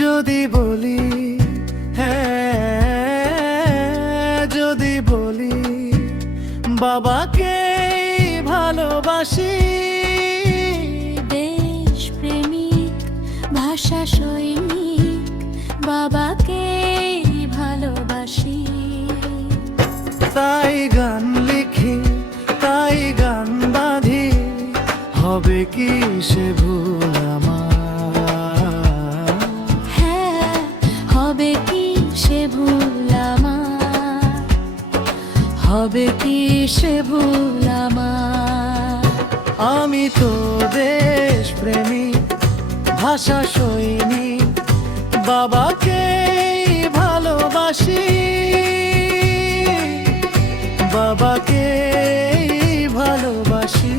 যদি বলি হ্যাঁ, যদি বলি বাবাকে ভালোবাসি। দেশপ্রেমিক ভাষা সৈনিক বাবাকে ভালোবাসি। তাই গান লিখি, তাই গান বাঁধি, হবে কি সে ভুল আমার? হ্যাঁ, হবে কি সে ভুল আমার, হবে কি সে ভুল আমার। আমি তো দেশপ্রেমিক ভাষা সৈনিক বাবাকে ভালোবাসি, বাবাকে ভালোবাসি।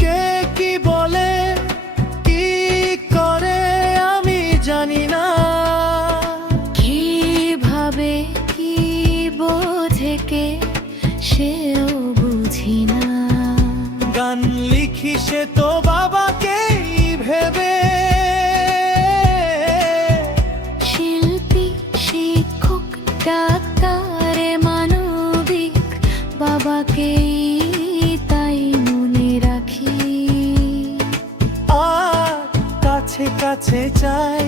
কে কি বলে কি করে আমি জানি না, কিভাবে কি বোঝে কে সেও বুঝি না। গান লিখি সে তো বাবাকেই ভেবে, শিল্পী শিক্ষক ডাক্তার মানবিক বাবাকেই তাই মনে রাখি। আর কাছে কাছে চাই,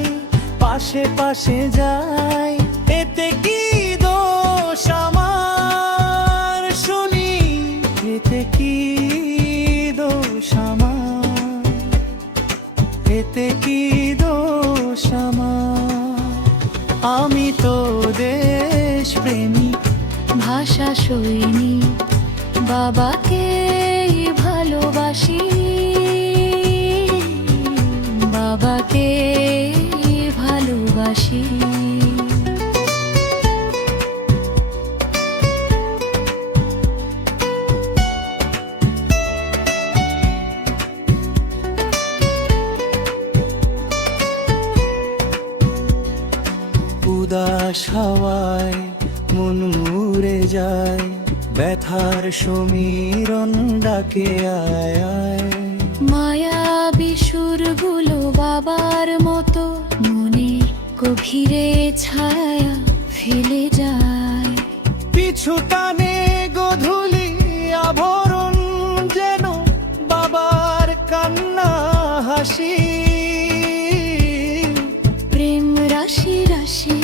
পাশে পাশে যাই, এতে কি দোষ আমার? শুনি এতে কি দোষ আমার? এতে কি দোষ আমার? আমি তো দেশপ্রেমিক ভাষা সৈনিক বাবাকে ভালোবাসি, বাবাকে ভালোবাসি। উদাস হাওয়ায় মন মুড়ে যায়, ব্যথার সমীরণ ডাকে আয় আয়। মায়াবী সুরগুলো বাবার মতো মনে গভীরে ছায়া ফেলে যায়। পিছু টানে গোধূলি আভরণ, যেন বাবার কান্না হাসি। প্রেম রাশি রাশি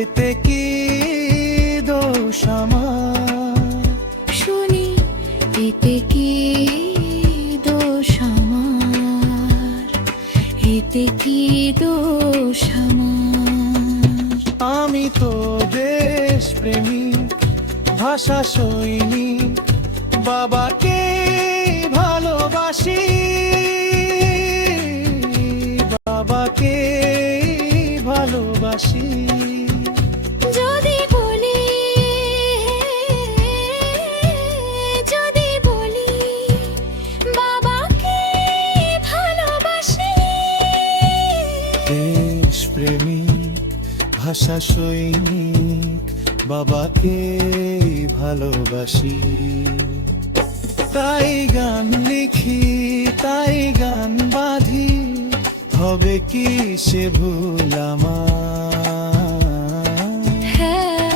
এতে কি দোষ আমার? শুনি এতে কি দোষ আমার, এতে কি দোষ আমার। আমি তো দেশপ্রেমিক ভাষা সৈনিক বাবাকে ভালোবাসি, বাবাকে ভালোবাসি। যদি বলি, যদি বলি বাবাকে ভালোবাসি। দেশপ্রেমিক ভাষা সৈনিক বাবাকে ভালোবাসি। তাই গান লিখি, তাই গান বাঁধি, হবে কি সে ভুল আমার? হ্যাঁ,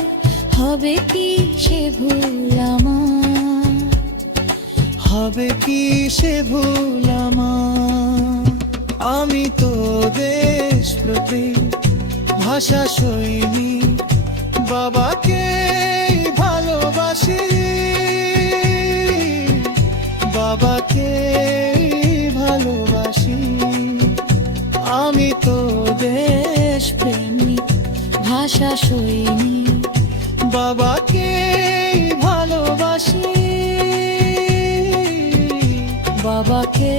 হবে কি সে ভুল আমার, হবে কি সে ভুল আমার? আমি তো দেশপ্রেমিক ভাষা সৈনিক বাবাকে ভালোবাসি, বাবাকে ভালোবাসি। আমি তো দেশপ্রেমিক ভাষা সৈনিক বাবাকে ভালোবাসি, বাবাকে